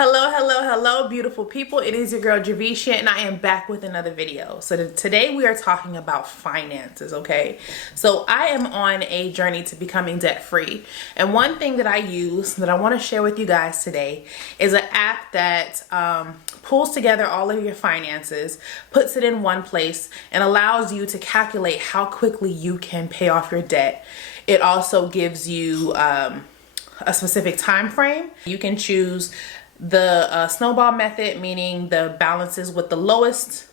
Hello, beautiful people. It is your girl Javisha, and I am back with another video. So today we are talking about finances, okay? So I am on a journey to becoming debt-free, and one thing that I use that I want to share with you guys today is an app that pulls together all of your finances, puts it in one place, and allows you to calculate how quickly you can pay off your debt. It also gives you a specific time frame. You can choose the snowball method, meaning the balances with the lowest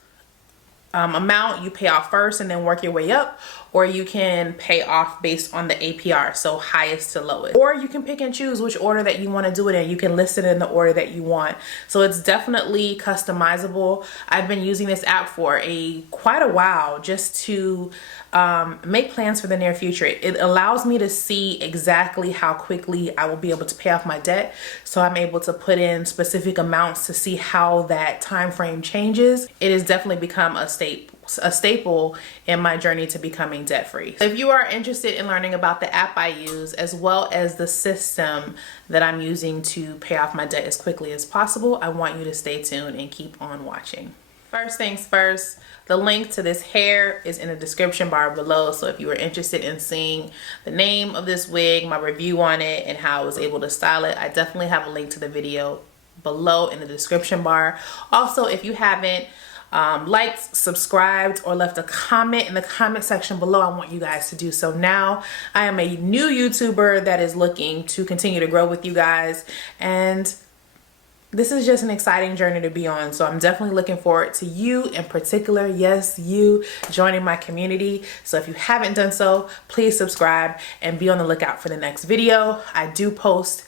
amount you pay off first and then work your way up, or you can pay off based on the APR, so highest to lowest, or you can pick and choose which order that you want to do it in. You can list it in the order that you want, so it's definitely customizable. I've been using this app for quite a while just to make plans for the near future. It allows me to see exactly how quickly I will be able to pay off my debt, so I'm able to put in specific amounts to see how that time frame changes. It has definitely become a staple in my journey to becoming debt-free. If you are interested in learning about the app I use, as well as the system that I'm using to pay off my debt as quickly as possible, I want you to stay tuned and keep on watching. First things first, the link to this hair is in the description bar below. So if you are interested in seeing the name of this wig, my review on it, and how I was able to style it, I definitely have a link to the video below in the description bar. Also, if you haven't liked, subscribed, or left a comment in the comment section below, I want you guys to do so now. I am a new YouTuber that is looking to continue to grow with you guys, and this is just an exciting journey to be on. So I'm definitely looking forward to you in particular, yes, you joining my community. So if you haven't done so, please subscribe and be on the lookout for the next video. I do post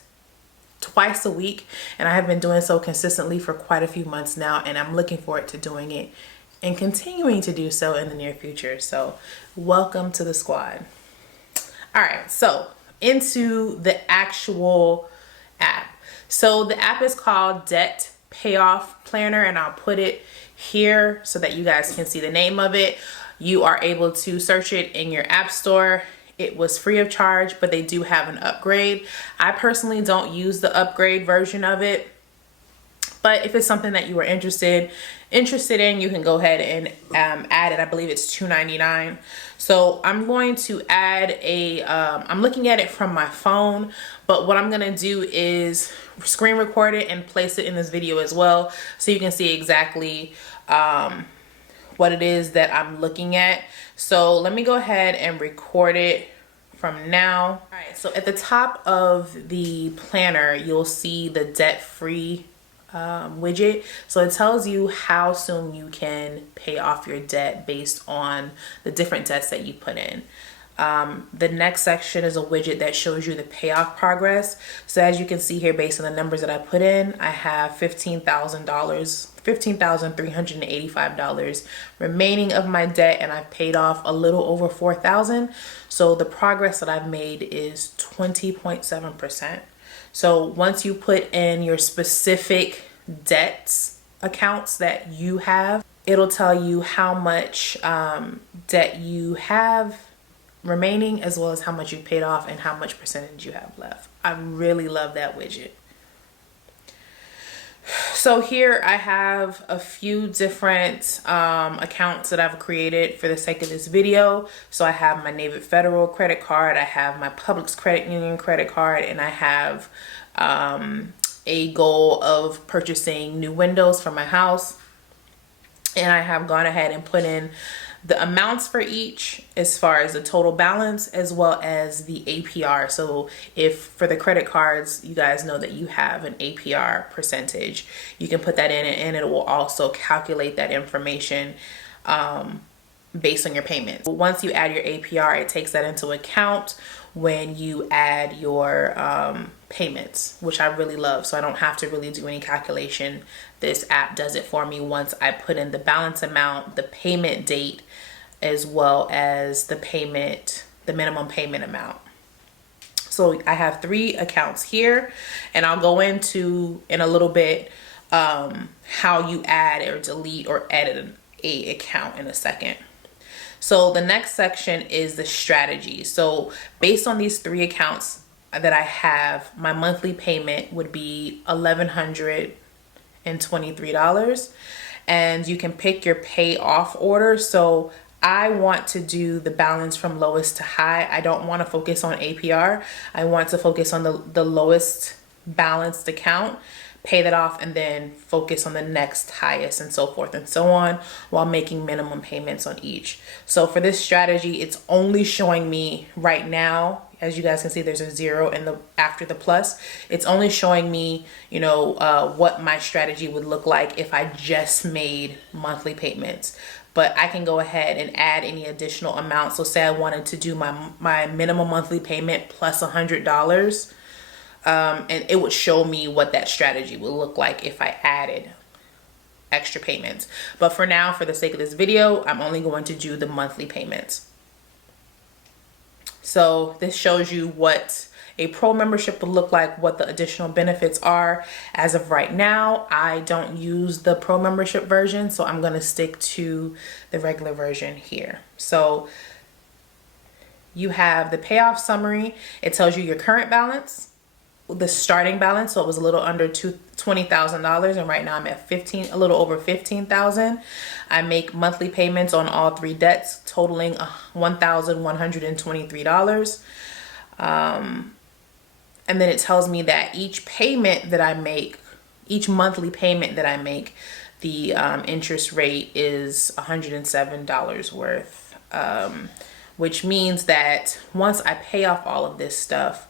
twice a week, and I have been doing so consistently for quite a few months now, and I'm looking forward to doing it and continuing to do so in the near future. So welcome to the squad. All right, so into the actual app. So the app is called Debt Payoff Planner, and I'll put it here so that you guys can see the name of it. You are able to search it in your app store. It was free of charge, but they do have an upgrade. I personally don't use the upgrade version of it, but if it's something that you are interested in, you can go ahead and add it. I believe it's $2.99. So I'm going to add I'm looking at it from my phone, but what I'm gonna do is screen record it and place it in this video as well, so you can see exactly what it is that I'm looking at. So let me go ahead and record it from now. All right, so at the top of the planner, you'll see the debt-free widget. So it tells you how soon you can pay off your debt based on the different debts that you put in. The next section is a widget that shows you the payoff progress. So as you can see here, based on the numbers that I put in, I have $15,385 remaining of my debt, and I've paid off a little over $4,000. So the progress that I've made is 20.7%. So once you put in your specific debts accounts that you have, it'll tell you how much debt you have remaining, as well as how much you paid off and how much percentage you have left. I really love that widget. So here I have a few different accounts that I've created for the sake of this video. So I have my Navy Federal credit card, I have my Publix Credit Union credit card, and I have a goal of purchasing new windows for my house. And I have gone ahead and put in the amounts for each as far as the total balance, as well as the APR. So if for the credit cards, you guys know that you have an APR percentage, you can put that in, and it will also calculate that information based on your payments. Once you add your APR, it takes that into account when you add your payments, which I really love. So I don't have to really do any calculation. This app does it for me once I put in the balance amount, the payment date, as well as the minimum payment amount. So I have 3 accounts here, and I'll go into in a little bit how you add or delete or edit a account in a second. So the next section is the strategy. So based on these 3 accounts that I have, my monthly payment would be $1,123. And you can pick your pay off order. So I want to do the balance from lowest to high. I don't want to focus on APR. I want to focus on the lowest balanced account, pay that off, and then focus on the next highest, and so forth and so on, while making minimum payments on each. So for this strategy, it's only showing me right now, as you guys can see, there's a 0 in the after the plus. It's only showing me, you know, what my strategy would look like if I just made monthly payments. But I can go ahead and add any additional amount. So say I wanted to do my minimum monthly payment plus $100, and it would show me what that strategy would look like if I added extra payments. But for now, for the sake of this video, I'm only going to do the monthly payments. So this shows you what a pro membership would look like, what the additional benefits are. As of right now, I don't use the pro membership version, so I'm going to stick to the regular version here. So you have the payoff summary. It tells you your current balance, the starting balance. So it was a little under $20,000, and right now I'm at a little over 15,000. I make monthly payments on all 3 debts totaling $1,123. And then it tells me that each payment that I make, each monthly payment that I make, the interest rate is $107 worth, which means that once I pay off all of this stuff,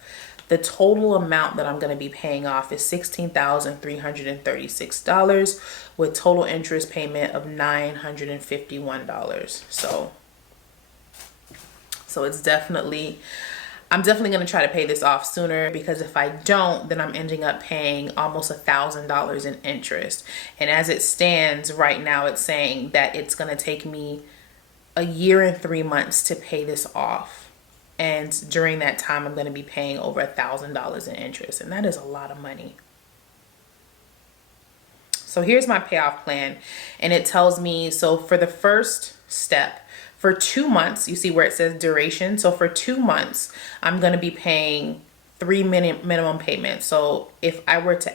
the total amount that I'm going to be paying off is $16,336 with total interest payment of $951. So it's definitely, I'm definitely going to try to pay this off sooner, because if I don't, then I'm ending up paying almost $1,000 in interest. And as it stands right now, it's saying that it's going to take me a year and 3 months to pay this off. And during that time, I'm going to be paying over $1,000 in interest. And that is a lot of money. So here's my payoff plan. And it tells me, so for the first step, for 2 months, you see where it says duration. So for 2 months, I'm going to be paying 3 minimum payments. So if I were to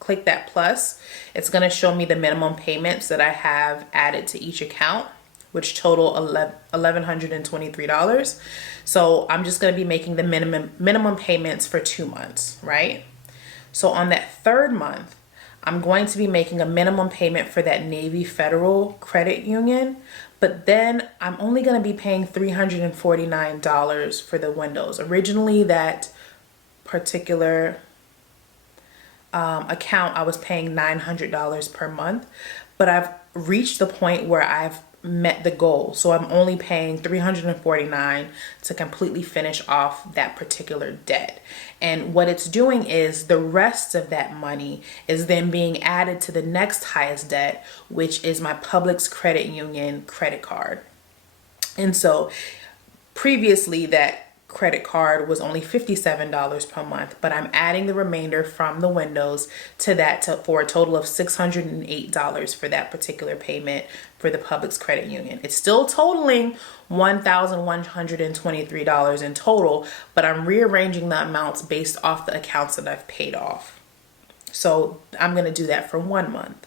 click that plus, it's going to show me the minimum payments that I have added to each account, which total $1,123. So I'm just going to be making the minimum payments for 2 months, right? So on that 3rd month, I'm going to be making a minimum payment for that Navy Federal Credit Union, but then I'm only going to be paying $349 for the windows. Originally, that particular account, I was paying $900 per month, but I've reached the point where I've met the goal. So I'm only paying $349 to completely finish off that particular debt. And what it's doing is the rest of that money is then being added to the next highest debt, which is my Publix Credit Union credit card. And so previously that credit card was only $57 per month, but I'm adding the remainder from the windows to that for a total of $608 for that particular payment for the Publix Credit Union. It's still totaling $1,123 in total, but I'm rearranging the amounts based off the accounts that I've paid off. So I'm going to do that for 1 month.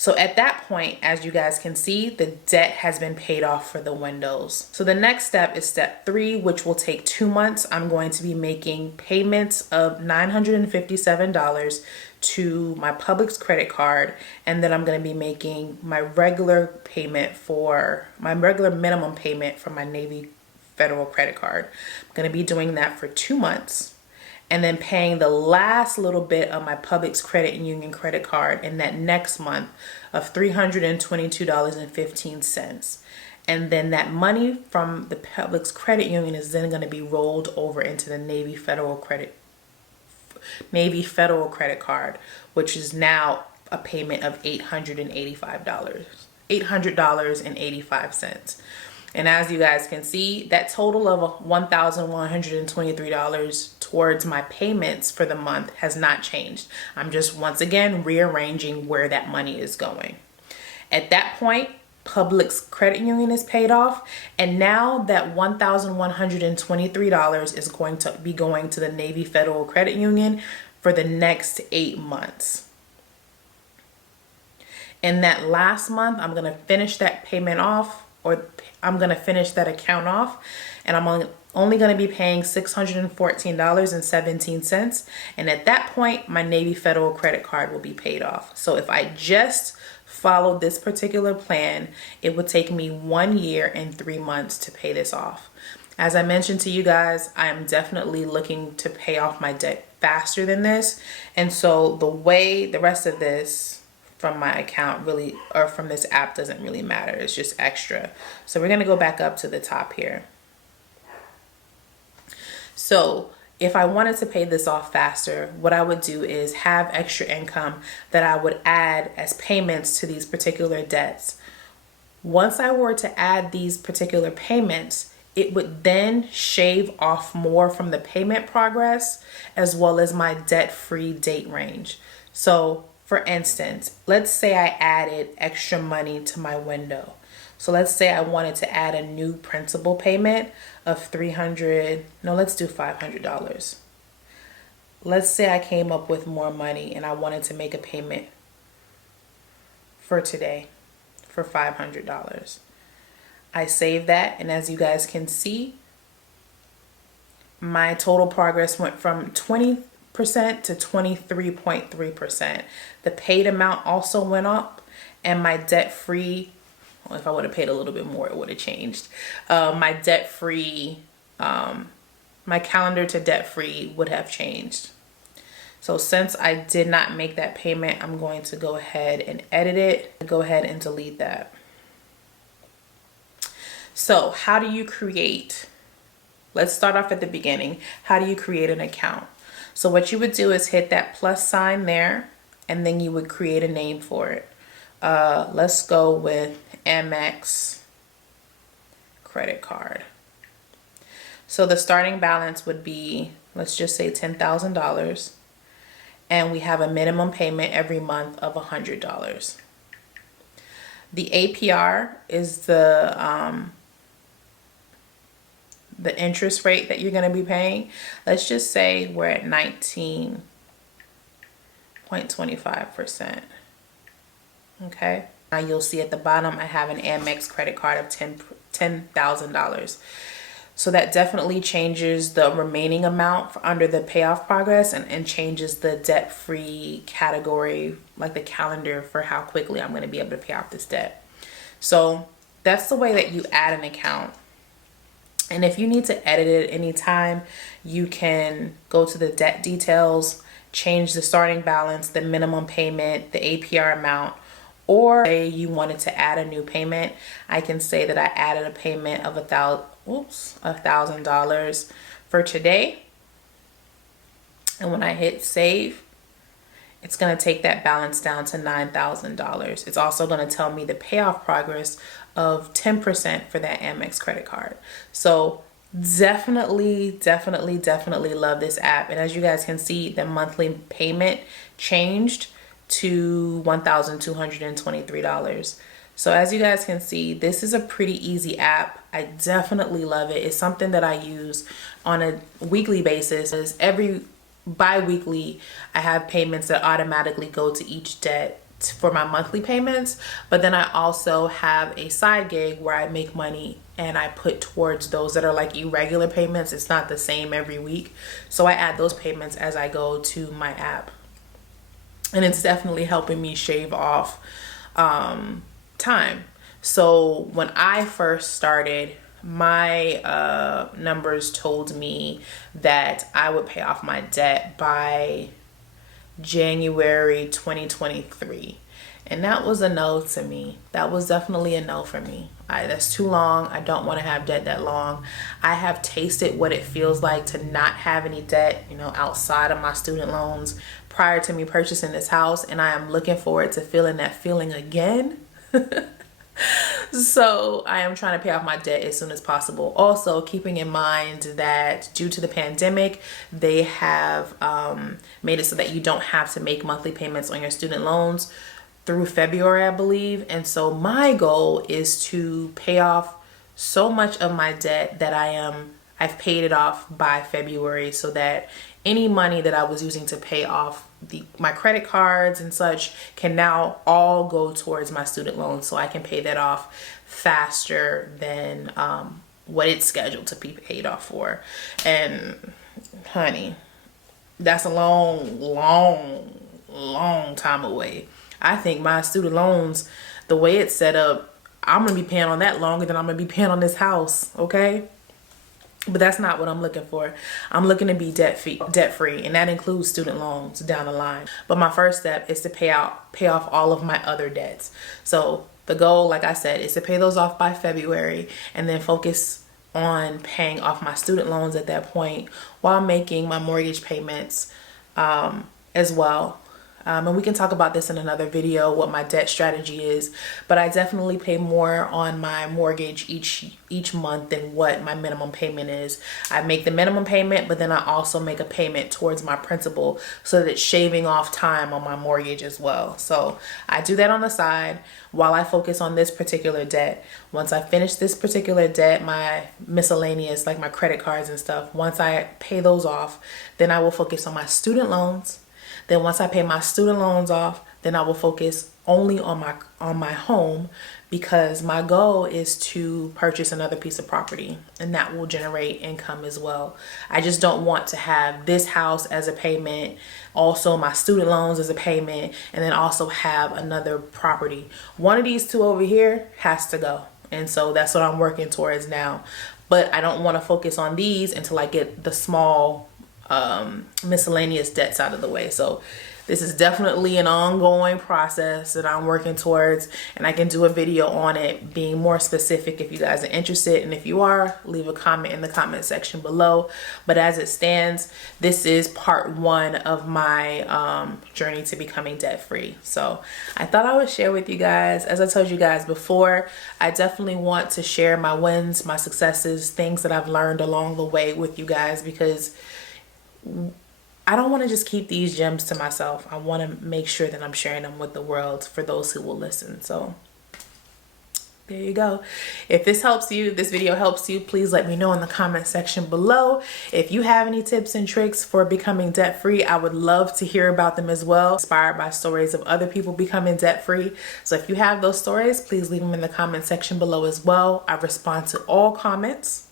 So at that point, as you guys can see, the debt has been paid off for the windows. So the next step is step 3, which will take 2 months. I'm going to be making payments of $957 to my Publix credit card. And then I'm going to be making my regular minimum payment for my Navy Federal credit card. I'm going to be doing that for 2 months. And then paying the last little bit of my Publix Credit Union credit card in that next month of $322.15. And then that money from the Publix Credit Union is then going to be rolled over into the Navy Federal credit card, which is now a payment of $800.85. And as you guys can see, that total of $1,123 towards my payments for the month has not changed. I'm just once again rearranging where that money is going. At that point, Public's credit union is paid off. And now that $1,123 is going to be going to the Navy Federal Credit Union for the next 8 months. In that last month, I'm going to finish that payment off, or I'm going to finish that account off, and I'm only going to be paying $614.17. And at that point, my Navy Federal credit card will be paid off. So if I just followed this particular plan, it would take me 1 year and 3 months to pay this off. As I mentioned to you guys, I am definitely looking to pay off my debt faster than this. And so the rest of this from my account really, or from this app, doesn't really matter. It's just extra. So we're going to go back up to the top here. So if I wanted to pay this off faster, what I would do is have extra income that I would add as payments to these particular debts. Once I were to add these particular payments, it would then shave off more from the payment progress as well as my debt-free date range. So for instance, let's say I added extra money to my window. So let's say I wanted to add a new principal payment of let's do $500. Let's say I came up with more money and I wanted to make a payment for today for $500. I save that, and as you guys can see, my total progress went from 20% to 23.3%. The paid amount also went up, and my debt-free, well, if I would have paid a little bit more, it would have changed. My debt-free, my calendar to debt-free would have changed. So since I did not make that payment, I'm going to go ahead and edit it, go ahead and delete that. So how do you create? Let's start off at the beginning. How do you create an account? So what you would do is hit that plus sign there, and then you would create a name for it. Let's go with Amex credit card. So the starting balance would be, let's just say $10,000. And we have a minimum payment every month of $100. The APR is the interest rate that you're going to be paying. Let's just say we're at 19.25%. Okay. Now you'll see at the bottom I have an Amex credit card of $10,000. So that definitely changes the remaining amount under the payoff progress, and changes the debt-free category, like the calendar for how quickly I'm going to be able to pay off this debt. So that's the way that you add an account. And if you need to edit it anytime, you can go to the debt details, change the starting balance, the minimum payment, the APR amount, or say you wanted to add a new payment. I can say that I added a payment of $1,000 for today. And when I hit save, it's going to take that balance down to $9,000. It's also going to tell me the payoff progress of 10% for that Amex credit card. So definitely love this app. And as you guys can see, the monthly payment changed to $1,223. So as you guys can see, this is a pretty easy app. I definitely love it. It's something that I use on a weekly basis. Every bi-weekly, I have payments that automatically go to each debt for my monthly payments. But then I also have a side gig where I make money and I put towards those that are like irregular payments. It's not the same every week. So I add those payments as I go to my app. And it's definitely helping me shave off time. So when I first started, my numbers told me that I would pay off my debt by January 2023. And that was a no to me. That was definitely a no for me. That's too long. I don't want to have debt that long. I have tasted what it feels like to not have any debt, outside of my student loans prior to me purchasing this house. And I am looking forward to feeling that feeling again. So I am trying to pay off my debt as soon as possible. Also keeping in mind that due to the pandemic, they have made it so that you don't have to make monthly payments on your student loans through February, I believe. And so my goal is to pay off so much of my debt that I've paid it off by February, so that any money that I was using to pay off my credit cards and such can now all go towards my student loans, so I can pay that off faster than what it's scheduled to be paid off for. And honey, that's a long time away. I think my student loans, the way it's set up, I'm gonna be paying on that longer than I'm gonna be paying on this house, okay? But that's not what I'm looking for. I'm looking to be debt free, and that includes student loans down the line. But my first step is to pay off all of my other debts. So the goal, like I said, is to pay those off by February, and then focus on paying off my student loans at that point while making my mortgage payments as well. And we can talk about this in another video, what my debt strategy is, but I definitely pay more on my mortgage each month than what my minimum payment is. I make the minimum payment, but then I also make a payment towards my principal, so that it's shaving off time on my mortgage as well. So I do that on the side while I focus on this particular debt. Once I finish this particular debt, my miscellaneous, like my credit cards and stuff, once I pay those off, then I will focus on my student loans. Then once I pay my student loans off, then I will focus only on my home, because my goal is to purchase another piece of property, and that will generate income as well. I just don't want to have this house as a payment, also my student loans as a payment, and then also have another property. One of these two over here has to go. And so that's what I'm working towards now. But I don't want to focus on these until I get the small miscellaneous debts out of the way. So this is definitely an ongoing process that I'm working towards, and I can do a video on it being more specific if you guys are interested. And if you are, leave a comment in the comment section below. But as it stands, this is part 1 of my journey to becoming debt free. So I thought I would share with you guys. As I told you guys before, I definitely want to share my wins, my successes, things that I've learned along the way with you guys, because I don't want to just keep these gems to myself. I want to make sure that I'm sharing them with the world for those who will listen. So there you go. If this helps you, this video helps you, please let me know in the comment section below. If you have any tips and tricks for becoming debt free, I would love to hear about them as well. Inspired by stories of other people becoming debt free. So if you have those stories, please leave them in the comment section below as well. I respond to all comments.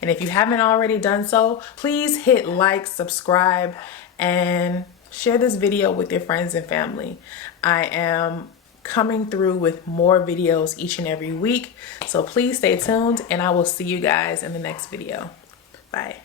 And if you haven't already done so, please hit like, subscribe, and share this video with your friends and family. I am coming through with more videos each and every week. So please stay tuned, and I will see you guys in the next video. Bye.